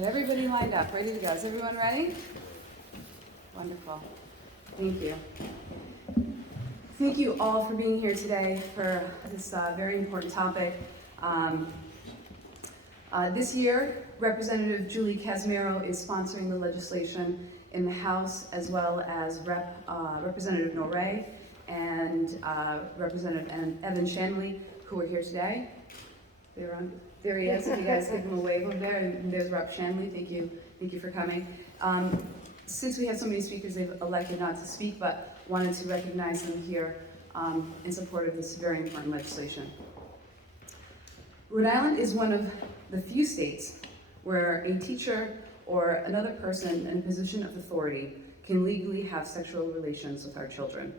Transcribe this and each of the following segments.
Got everybody lined up, ready to go. Is everyone ready? Wonderful. Thank you. Thank you all for being here today for this very important topic. This year, Representative Julie Casimiro is sponsoring the legislation in the House, as well as Representative Rhode and Representative Evan Shanley, who are here today. There he is. If you guys give him a wave over there. And there's Rep. Shanley. Thank you for coming. Since we have so many speakers, they've elected not to speak, but wanted to recognize them here in support of this very important legislation. Rhode Island is one of the few states where a teacher or another person in a position of authority can legally have sexual relations with our children.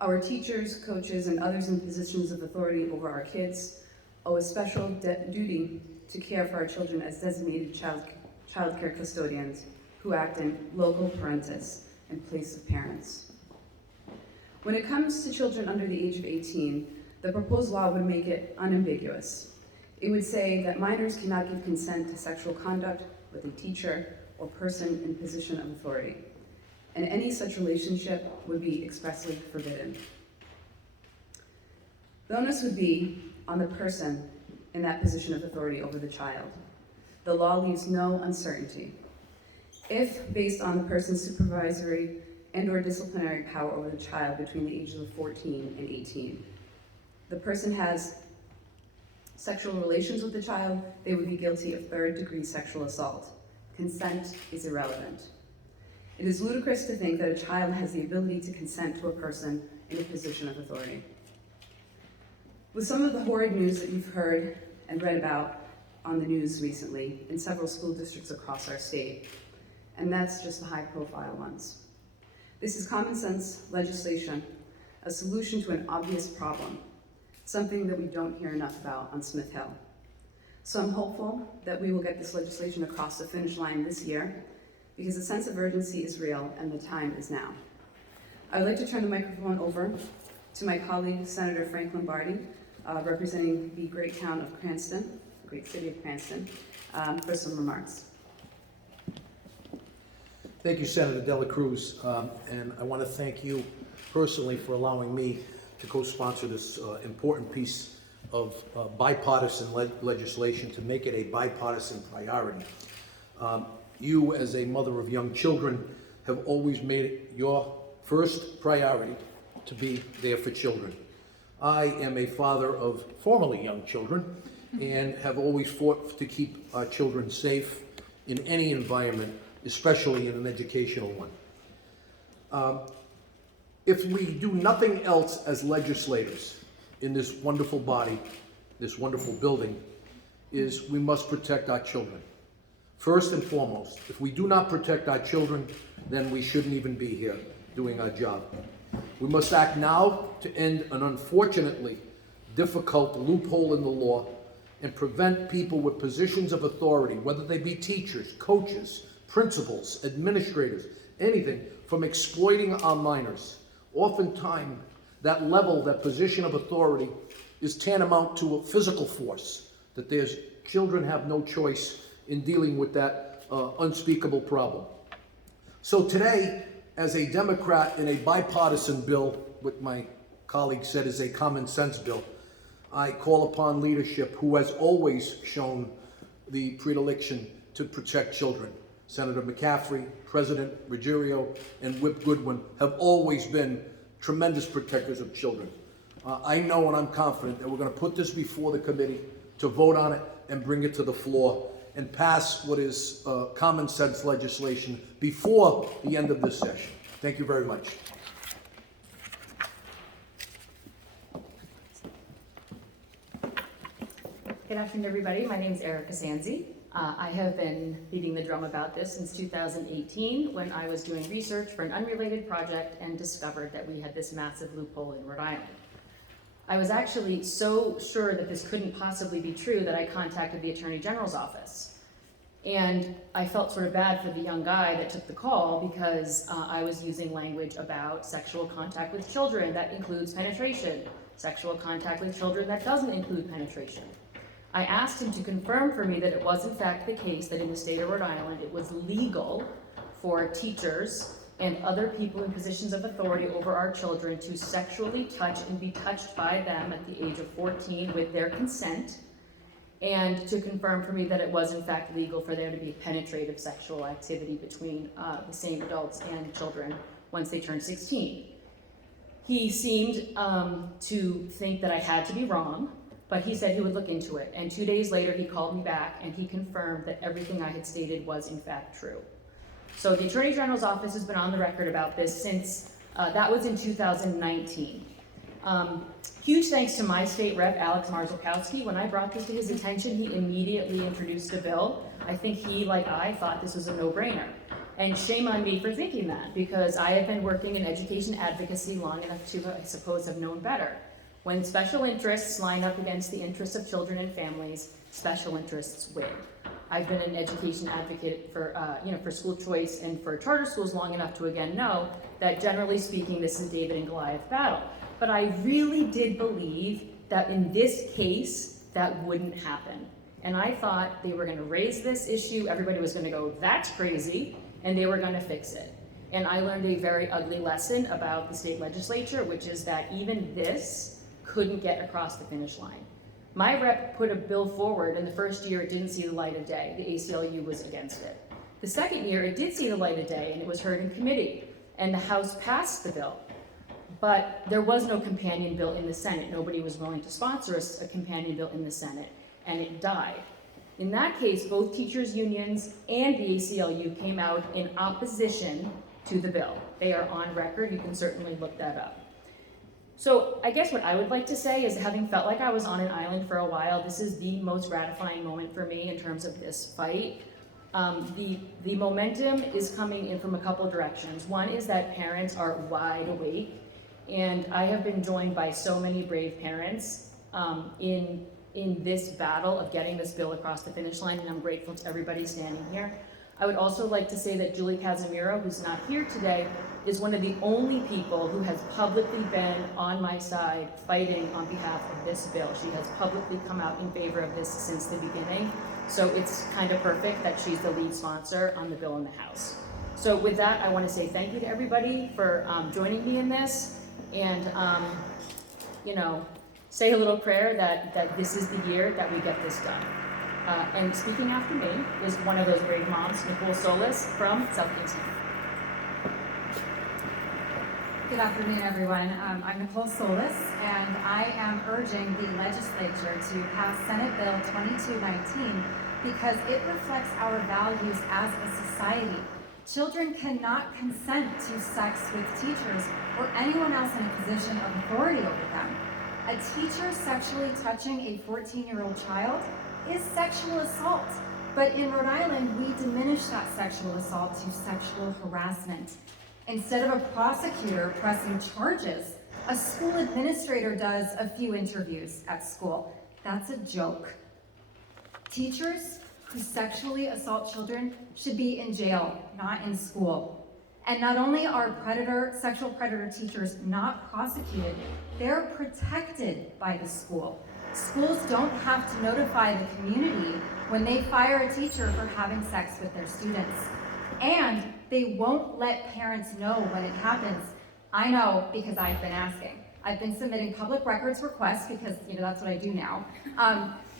Our teachers, coaches, and others in positions of authority over our kids owe a special duty to care for our children as designated child care custodians who act in local parentis in place of parents. When it comes to children under the age of 18, the proposed law would make it unambiguous. It would say that minors cannot give consent to sexual conduct with a teacher or person in position of authority, and any such relationship would be expressly forbidden. The onus would be on the person in that position of authority over the child. The law leaves no uncertainty. If, based on the person's supervisory and/or disciplinary power over the child between the ages of 14 and 18, the person has sexual relations with the child, they would be guilty of third-degree sexual assault. Consent is irrelevant. It is ludicrous to think that a child has the ability to consent to a person in a position of authority. With some of the horrid news that you've heard and read about on the news recently in several school districts across our state, and that's just the high-profile ones. This is common sense legislation, a solution to an obvious problem, something that we don't hear enough about on Smith Hill. So I'm hopeful that we will get this legislation across the finish line this year, because the sense of urgency is real and the time is now. I would like to turn the microphone over to my colleague, Senator Frank Lombardi, representing the great town of Cranston, great city of Cranston, for some remarks. Thank you, Senator Dela Cruz, and I want to thank you personally for allowing me to co-sponsor this important piece of bipartisan legislation to make it a bipartisan priority. You, as a mother of young children, have always made it your first priority to be there for children. I am a father of formerly young children and have always fought to keep our children safe in any environment, especially in an educational one. If we do nothing else as legislators in this wonderful body, this wonderful building, is we must protect our children. First and foremost, if we do not protect our children, then we shouldn't even be here doing our job. We must act now to end an unfortunately difficult loophole in the law and prevent people with positions of authority, whether they be teachers, coaches, principals, administrators, anything, from exploiting our minors. Oftentimes, that level, that position of authority, is tantamount to a physical force, that there's children have no choice in dealing with that unspeakable problem. So today, as a Democrat in a bipartisan bill, what my colleague said is a common sense bill, I call upon leadership who has always shown the predilection to protect children. Senator McCaffrey, President Ruggiero, and Whip Goodwin have always been tremendous protectors of children. I know and I'm confident that we're going to put this before the committee to vote on it and bring it to the floor and pass what is common sense legislation before the end of this session. Thank you very much. Good afternoon, everybody. My name is Erica Sanzi. I have been beating the drum about this since 2018 when I was doing research for an unrelated project and discovered that we had this massive loophole in Rhode Island. I was actually so sure that this couldn't possibly be true that I contacted the Attorney General's office. And I felt sort of bad for the young guy that took the call because I was using language about sexual contact with children that includes penetration, sexual contact with children that doesn't include penetration. I asked him to confirm for me that it was in fact the case that in the state of Rhode Island, it was legal for teachers and other people in positions of authority over our children to sexually touch and be touched by them at the age of 14 with their consent, and to confirm for me that it was in fact legal for there to be penetrative sexual activity between the same adults and children once they turned 16. He seemed to think that I had to be wrong, but he said he would look into it. And 2 days later, he called me back and he confirmed that everything I had stated was in fact true. So the Attorney General's office has been on the record about this since, that was in 2019. Huge thanks to my state rep, Alex Marzukowski. When I brought this to his attention, he immediately introduced the bill. I think he, like I, thought this was a no-brainer. And shame on me for thinking that, because I have been working in education advocacy long enough to, I suppose, have known better. When special interests line up against the interests of children and families, special interests win. I've been an education advocate for, for school choice and for charter schools long enough to again know that generally speaking, this is a David and Goliath battle. But I really did believe that in this case, that wouldn't happen. And I thought they were gonna raise this issue, everybody was gonna go, that's crazy, and they were gonna fix it. And I learned a very ugly lesson about the state legislature, which is that even this couldn't get across the finish line. My rep put a bill forward, and the first year it didn't see the light of day. The ACLU was against it. The second year it did see the light of day, and it was heard in committee, and the House passed the bill. But there was no companion bill in the Senate. Nobody was willing to sponsor a companion bill in the Senate, and it died. In that case, both teachers' unions and the ACLU came out in opposition to the bill. They are on record. You can certainly look that up. So I guess what I would like to say is, having felt like I was on an island for a while, this is the most gratifying moment for me in terms of this fight. The momentum is coming in from a couple directions. One is that parents are wide awake, and I have been joined by so many brave parents in this battle of getting this bill across the finish line, and I'm grateful to everybody standing here. I would also like to say that Julie Casimiro, who's not here today, is one of the only people who has publicly been on my side fighting on behalf of this bill. She has publicly come out in favor of this since the beginning. So it's kind of perfect that she's the lead sponsor on the bill in the House. So with that, I want to say thank you to everybody for joining me in this, and say a little prayer that this is the year that we get this done. And speaking after me is one of those brave moms, Nicole Solis from South Kingstown. Good afternoon, everyone. I'm Nicole Solis, and I am urging the legislature to pass Senate Bill 2219 because it reflects our values as a society. Children cannot consent to sex with teachers or anyone else in a position of authority over them. A teacher sexually touching a 14-year-old child is sexual assault. But in Rhode Island, we diminish that sexual assault to sexual harassment. Instead of a prosecutor pressing charges, a school administrator does a few interviews at school. That's a joke. Teachers who sexually assault children should be in jail, not in school. And not only are sexual predator teachers not prosecuted, they're protected by the school. Schools don't have to notify the community when they fire a teacher for having sex with their students. And they won't let parents know when it happens. I know because I've been asking. I've been submitting public records requests because that's what I do now.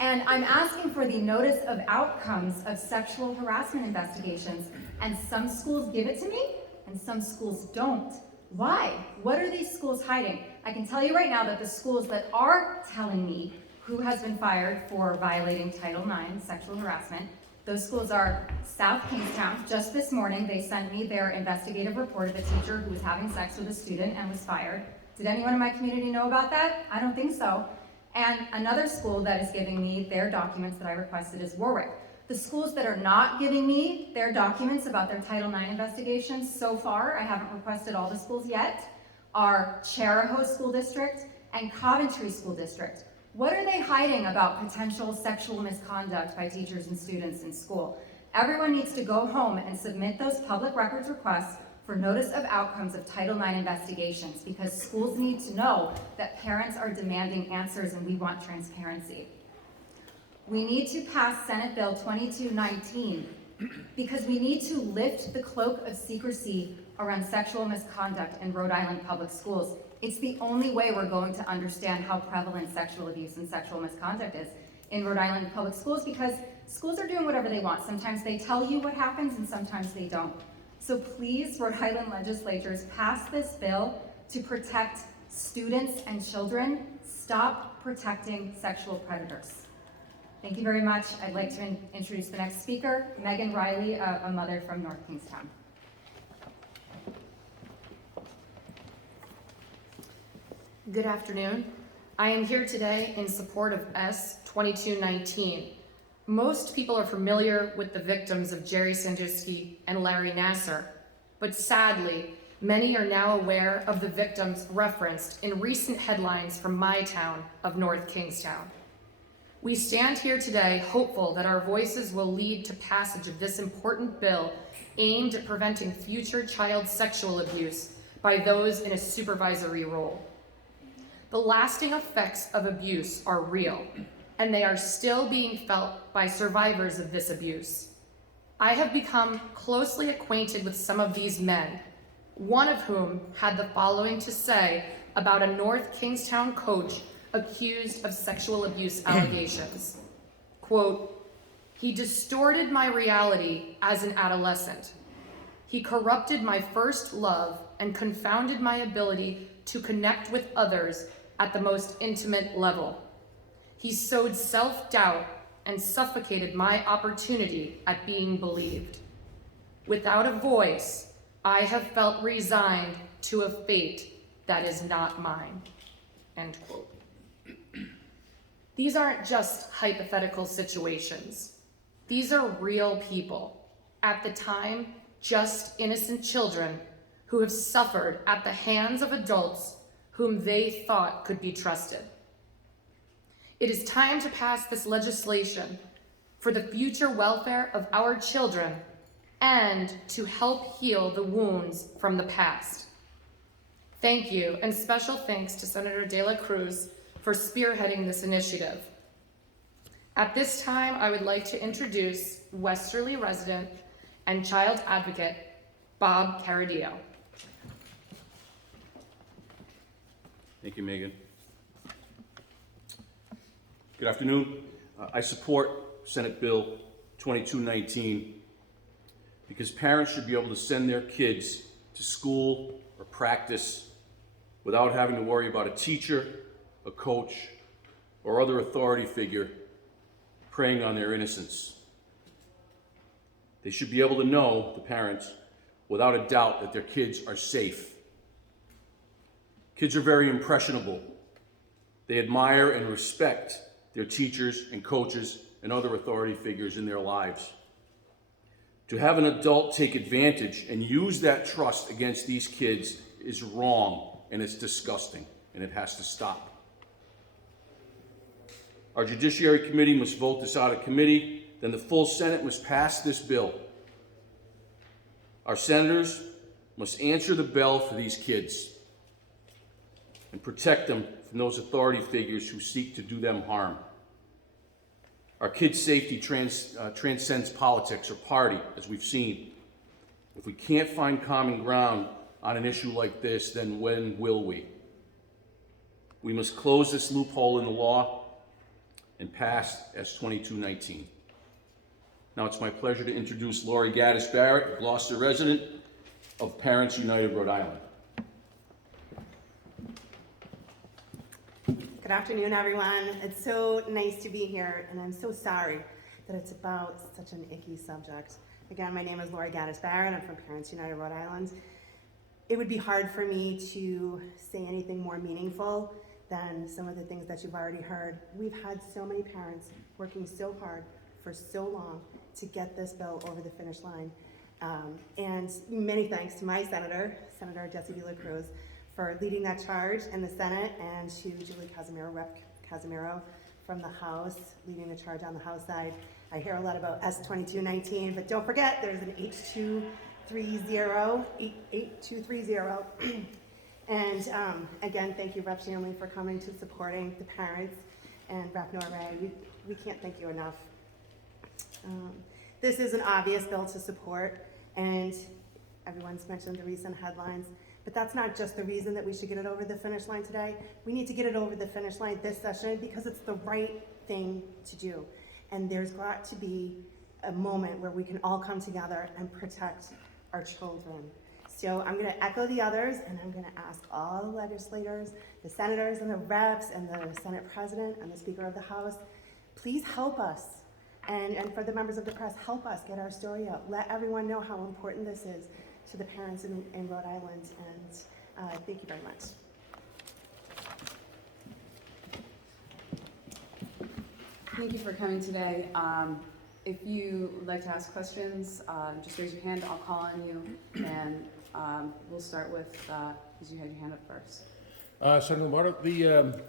And I'm asking for the notice of outcomes of sexual harassment investigations. And some schools give it to me and some schools don't. Why? What are these schools hiding? I can tell you right now that the schools that are telling me who has been fired for violating Title IX sexual harassment, those schools are South Kingstown. Just this morning, they sent me their investigative report of a teacher who was having sex with a student and was fired. Did anyone in my community know about that? I don't think so. And another school that is giving me their documents that I requested is Warwick. The schools that are not giving me their documents about their Title IX investigations so far, I haven't requested all the schools yet, are Chariho School District and Coventry School District. What are they hiding about potential sexual misconduct by teachers and students in school? Everyone needs to go home and submit those public records requests for notice of outcomes of Title IX investigations, because schools need to know that parents are demanding answers and we want transparency. We need to pass Senate Bill 2219 because we need to lift the cloak of secrecy around sexual misconduct in Rhode Island public schools. It's the only way we're going to understand how prevalent sexual abuse and sexual misconduct is in Rhode Island public schools, because schools are doing whatever they want. Sometimes they tell you what happens and sometimes they don't. So please, Rhode Island legislators, pass this bill to protect students and children. Stop protecting sexual predators. Thank you very much. I'd like to introduce the next speaker, Megan Riley, a mother from North Kingstown. Good afternoon. I am here today in support of S2219. Most people are familiar with the victims of Jerry Sandusky and Larry Nassar, but sadly, many are now aware of the victims referenced in recent headlines from my town of North Kingstown. We stand here today hopeful that our voices will lead to passage of this important bill aimed at preventing future child sexual abuse by those in a supervisory role. The lasting effects of abuse are real, and they are still being felt by survivors of this abuse. I have become closely acquainted with some of these men, one of whom had the following to say about a North Kingstown coach accused of sexual abuse allegations. Quote, "He distorted my reality as an adolescent. He corrupted my first love and confounded my ability to connect with others at the most intimate level. He sowed self-doubt and suffocated my opportunity at being believed. Without a voice, I have felt resigned to a fate that is not mine." End quote. These aren't just hypothetical situations. These are real people, at the time, just innocent children who have suffered at the hands of adults whom they thought could be trusted. It is time to pass this legislation for the future welfare of our children and to help heal the wounds from the past. Thank you, and special thanks to Senator De La Cruz for spearheading this initiative. At this time, I would like to introduce Westerly resident and child advocate, Bob Caradillo. Thank you, Megan. Good afternoon. I support Senate Bill 2219 because parents should be able to send their kids to school or practice without having to worry about a teacher, a coach, or other authority figure preying on their innocence. They should be able to know, the parents, without a doubt that their kids are safe. Kids are very impressionable. They admire and respect their teachers and coaches and other authority figures in their lives. To have an adult take advantage and use that trust against these kids is wrong, and it's disgusting, and it has to stop. Our Judiciary Committee must vote this out of committee, then the full Senate must pass this bill. Our senators must answer the bell for these kids and protect them from those authority figures who seek to do them harm. Our kids' safety transcends politics or party, as we've seen. If we can't find common ground on an issue like this, then when will we? We must close this loophole in the law and pass S2219. Now it's my pleasure to introduce Lori Gaddis Barrett, a Glocester resident of Parents United, Rhode Island. Good afternoon, everyone. It's so nice to be here, and I'm so sorry that it's about such an icky subject. Again, my name is Lori Gaddis Barrett. I'm from Parents United, Rhode Island. It would be hard for me to say anything more meaningful than some of the things that you've already heard. We've had so many parents working so hard for so long to get this bill over the finish line. And many thanks to my Senator Atty De La Cruz, for leading that charge in the Senate, and to Julie Casimiro, Rep. Casimiro from the House, leading the charge on the House side. I hear a lot about S2219, but don't forget there's an H230. And again, thank you, Rep. Shanley, for coming to supporting the parents, and Rep. Norway. we can't thank you enough. This is an obvious bill to support, and everyone's mentioned the recent headlines, but that's not just the reason that we should get it over the finish line today. We need to get it over the finish line this session because it's the right thing to do. And there's got to be a moment where we can all come together and protect our children. So I'm gonna echo the others, and I'm gonna ask all the legislators, the senators and the reps and the Senate President and the Speaker of the House, please help us. And for the members of the press, help us get our story out. Let everyone know how important this is to the parents in Rhode Island, and thank you very much. Thank you for coming today. If you would like to ask questions, just raise your hand, I'll call on you, and we'll start with, because you had your hand up first. Senator Lombardo,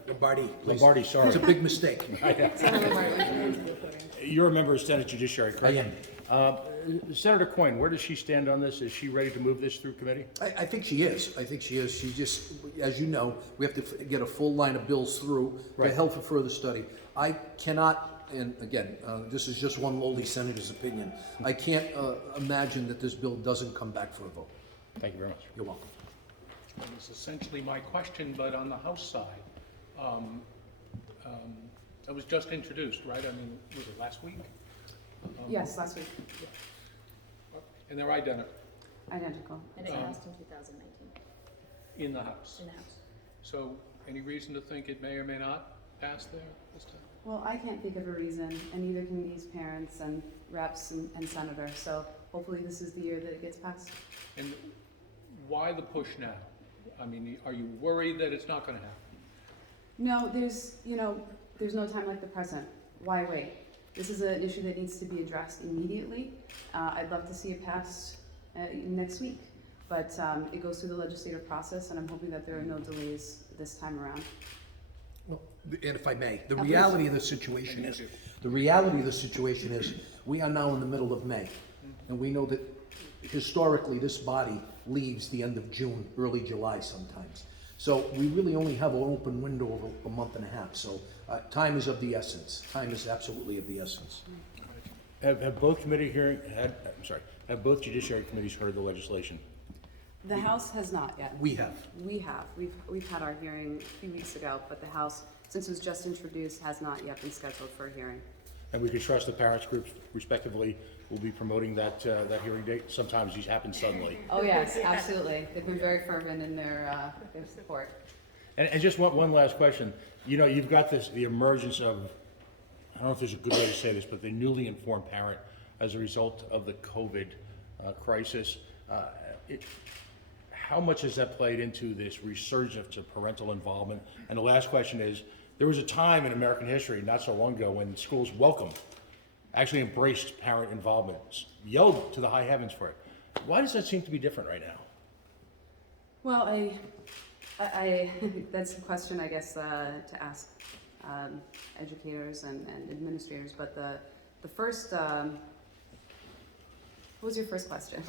Lombardi, please. Lombardi, sorry. It's a big mistake. You're a member of Senate Judiciary, correct? I am. Senator Coyne, where does she stand on this? Is she ready to move this through committee? I think she is. I think she is. She just, as you know, we have to get a full line of bills through to Right. help for further study. I cannot, and again, this is just one lowly senator's opinion, I can't imagine that this bill doesn't come back for a vote. Thank you very much. You're welcome. That was essentially my question, but on the House side, that was just introduced, right? I mean, was it last week? Yes, last week, And they're identical identical. And it passed in 2019 in the House. in the House. So any reason to think it may or may not pass there this time? Well, I can't think of a reason, and neither can these parents and reps and senators, so hopefully this is the year that it gets passed. And why the push now? I mean, are you worried that it's not gonna happen? No, there's no time like the present. Why wait? This is an issue that needs to be addressed immediately. I'd love to see it passed next week, but it goes through the legislative process, and I'm hoping that there are no delays this time around. Well, and if I may, the please. reality of the situation is, we are now in the middle of May, and we know that historically this body leaves the end of June, early July sometimes. So we really only have an open window of a month and a half, so time is of the essence. Time is absolutely of the essence. Have both have both judiciary committees heard the legislation? The House has not yet. We have. We have. We've had our hearing a few weeks ago, but the House, since it was just introduced, has not yet been scheduled for a hearing. And we can trust the parents groups respectively will be promoting that hearing date? Sometimes these happen suddenly. Oh, yes, absolutely. They've been very fervent in their support. And just one last question. You know, you've got the emergence of, I don't know if there's a good way to say this, but the newly informed parent as a result of the COVID crisis. How much has that played into this resurgence of parental involvement? And the last question is, there was a time in American history, not so long ago, when schools actually embraced parent involvement, yelled to the high heavens for it. Why does that seem to be different right now? Well, I that's a question, I guess, to ask educators and administrators. But the first, what was your first question?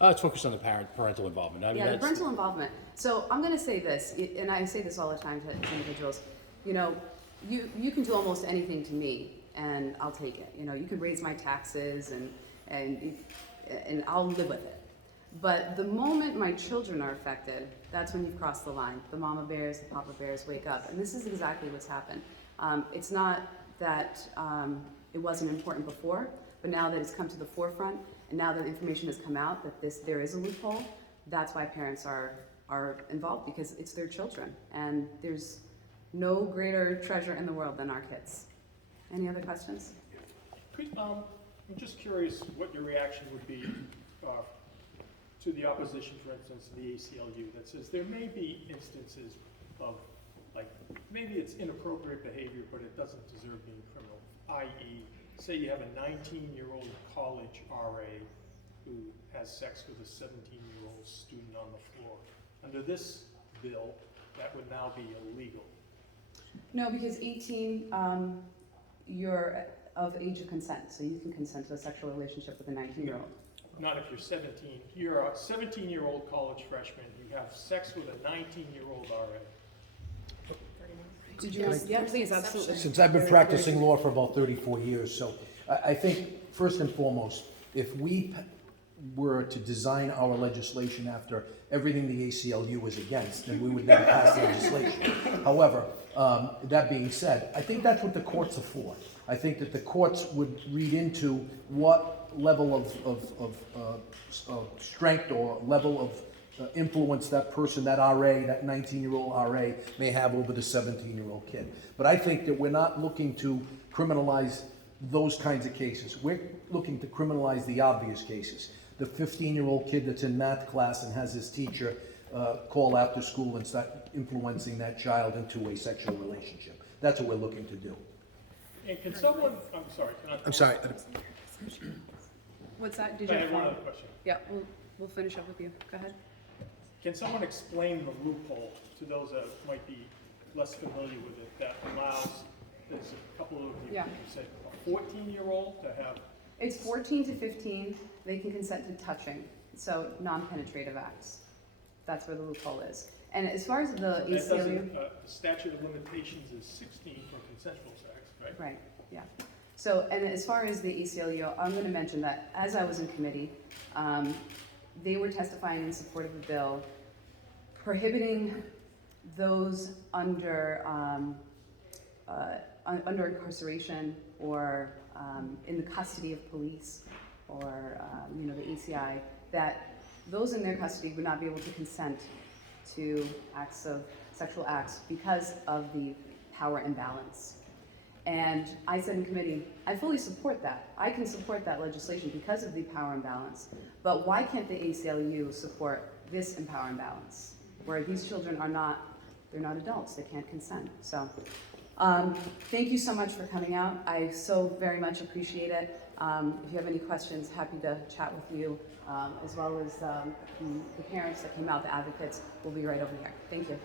Let's focus on the parental involvement. I mean, Yeah, the parental involvement. So I'm going to say this, and I say this all the time to individuals. You know, you can do almost anything to me, and I'll take it. You know, you can raise my taxes, and I'll live with it. But the moment my children are affected, that's when you've crossed the line. The mama bears, the papa bears wake up, and this is exactly what's happened. It's not that it wasn't important before, but now that it's come to the forefront, and now that information has come out that there is a loophole, that's why parents are involved, because it's their children, and there's no greater treasure in the world than our kids. Any other questions? I'm just curious what your reaction would be to the opposition, for instance, to the ACLU that says there may be instances of, like, maybe it's inappropriate behavior, but it doesn't deserve being criminal, i.e., say you have a 19-year-old college RA who has sex with a 17-year-old student on the floor. Under this bill, that would now be illegal. No, because 18, you're of age of consent, so you can consent to a sexual relationship with a 19-year-old. Not if you're 17. You're a 17-year-old college freshman. You have sex with a 19-year-old RA. Did you, yeah, please, absolutely. Since I've been practicing law for about 34 years, so I think, first and foremost, if we were to design our legislation after everything the ACLU is against, then we would never pass legislation. However, that being said, I think that's what the courts are for. I think that the courts would read into what level of strength or level of influence that person, that RA, that 19-year-old RA may have over the 17-year-old kid. But I think that we're not looking to criminalize those kinds of cases. We're looking to criminalize the obvious cases. The 15-year-old kid that's in math class and has his teacher call after school and start influencing that child into a sexual relationship. That's what we're looking to do. And can someone, I'm sorry. I'm sorry. What's that? Did I you have have one one? other question. Yeah, we'll finish up with you. Go ahead. Can someone explain the loophole to those that might be less familiar with it that allows, there's a couple of you Yeah. who said a 14-year-old to have, It's 14 to 15. They can consent to touching, so non-penetrative acts. That's where the loophole is. And as far as the that ACLU, doesn't, the statute of limitations is 16 for consensual sex, right? right, yeah. So, and as far as the ACLU, I'm going to mention that as I was in committee, they were testifying in support of the bill prohibiting those under under incarceration or in the custody of police or the ACI, that those in their custody would not be able to consent to acts of sexual acts because of the power imbalance. And I said in committee, I fully support that. I can support that legislation because of the power imbalance. But why can't the ACLU support this power imbalance, where these children are not, they're not adults, they can't consent. So thank you so much for coming out. I so very much appreciate it. If you have any questions, happy to chat with you, as well as the parents that came out, the advocates, will be right over here. Thank you.